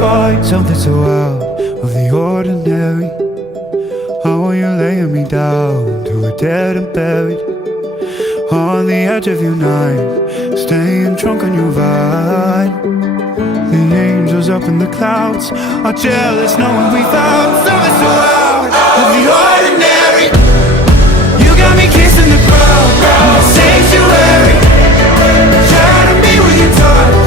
find something so out of the ordinary. How are you laying me down to a dead and buried on the edge of your night, staying drunk on your vine. The angels up in the clouds are jealous knowing we found something so out of the ordinary. You got me kissing the ground in the sanctuary, trying to be with your touch.